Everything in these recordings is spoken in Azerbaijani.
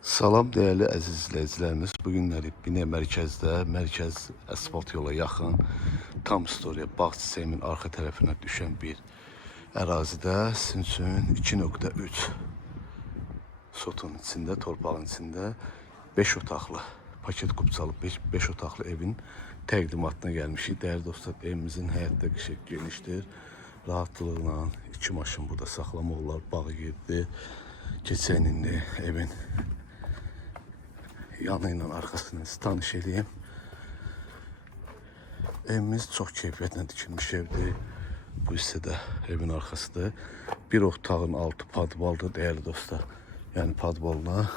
Salam değerli əziz izləyicilərimiz. Bu günləri Binə mərkəzdə, mərkəz asfalt yola yaxın Tam Storia bağ çiçəyimin arxa tərəfinə düşən bir ərazidə sizin üçün 2.3 sotun içində, torpağın içində 5 otaqlı, paket qubçalı 5 otaqlı evin təqdimatına gəlmişik. Değerli dostlar, evimizin həyətdə qəşəng genişdir. Rahatlıqla 2 maşın burada saxlamaq olar, bağ yerdir. Keçənində evin yanıyla arxasını tanış edeyim. Evimiz çox keyfiyyətlə dikilmiş evdir. Bu hissədə evin arxasıdır. Bir otağın altı padvaldır değerli dostlar. Yəni padvalına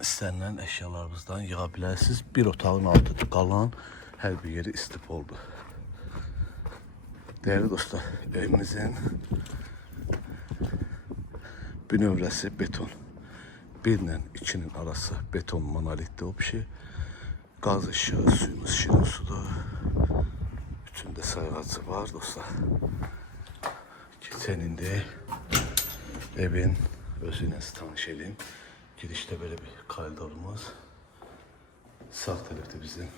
istənilən əşyalarınızdan yığa bilərsiniz. Bir otağın altı qalan hər bir yeri istipoldur. Değerli dostlar, evimizin bünövrəsi beton. 1 ilə 2'nin arası beton monolitdir o bir şey. Gaz ışığı, suyumuz şirin sudur. Bütündə sayğacı var dostlar. Keçənində evin özü ilə tanış edeyim. Girişdə belə bir koridorumuz. Sağ tərəfdə bizim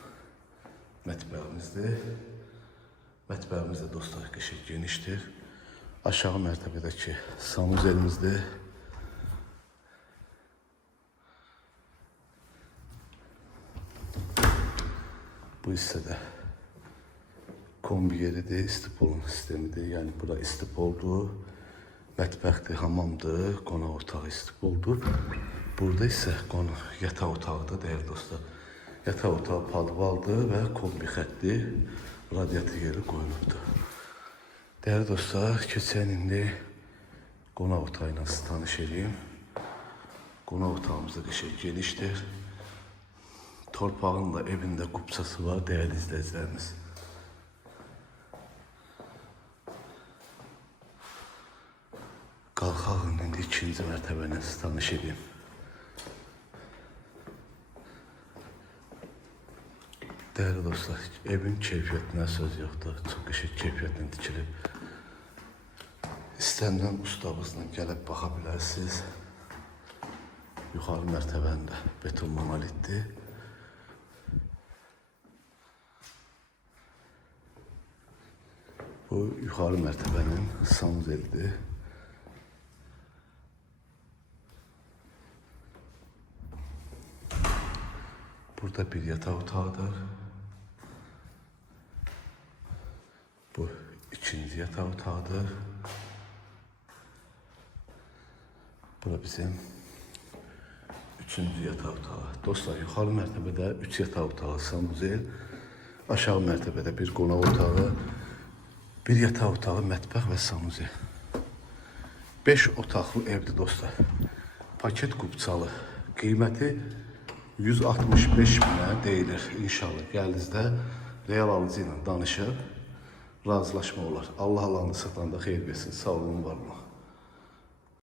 mətbəximizdir. Mətbəximiz də dostlar qəşəng genişdir. Aşağı mərtəbədəki sanuzelimizdir. Bu hissədə kombi yeridir, istipolun sistemidir. Yəni bura istipoldur, mətbəxdir, hamamdır, qonaq otağı istipoldur. Burada isə yataq otağıdır değerli dostlar. Yataq otağı padvaldır və kombi xətti, radiatör yeri qoyulubdur. Değerli dostlar, keçən indi qonaq otağı ilə sizi tanış edeyim. Qonaq otağımız da qəşəng genişdir. Torpağın da evinde qubçası var değerli izləyicilərimiz. Qalxaq indi ikinci mərtəbəni sizi tanış edeyim. Değerli dostlar, evin keyfiyyətinə söz yoxdur. Çox qəşəng keyfiyyətlə tikilib. İstənilən ustamızla gəlib baxa bilərsiniz. Yuxarı mərtəbəndə beton monolitdir. Bu yuxarı mərtəbənin sanuzelidir. Burada bir yataq otağıdır. Bu ikinci yataq otağıdır. Bura bizim üçüncü yataq otağı. Dostlar, yuxarı mərtəbədə 3 yataq otağı, sanuzel. Aşağı mərtəbədə bir qonaq otağı, bir yataq otağı, mətbəx və sanuzel. 5 otaqlı evdir dostlar. Paket qubçalı. Qiyməti 165 minə deyilir. İnşallah gəldinizdə real alıcı ilə danışıb razılaşma olar. Allah alanı satanda xeyir versin. Sağ olun, var olun.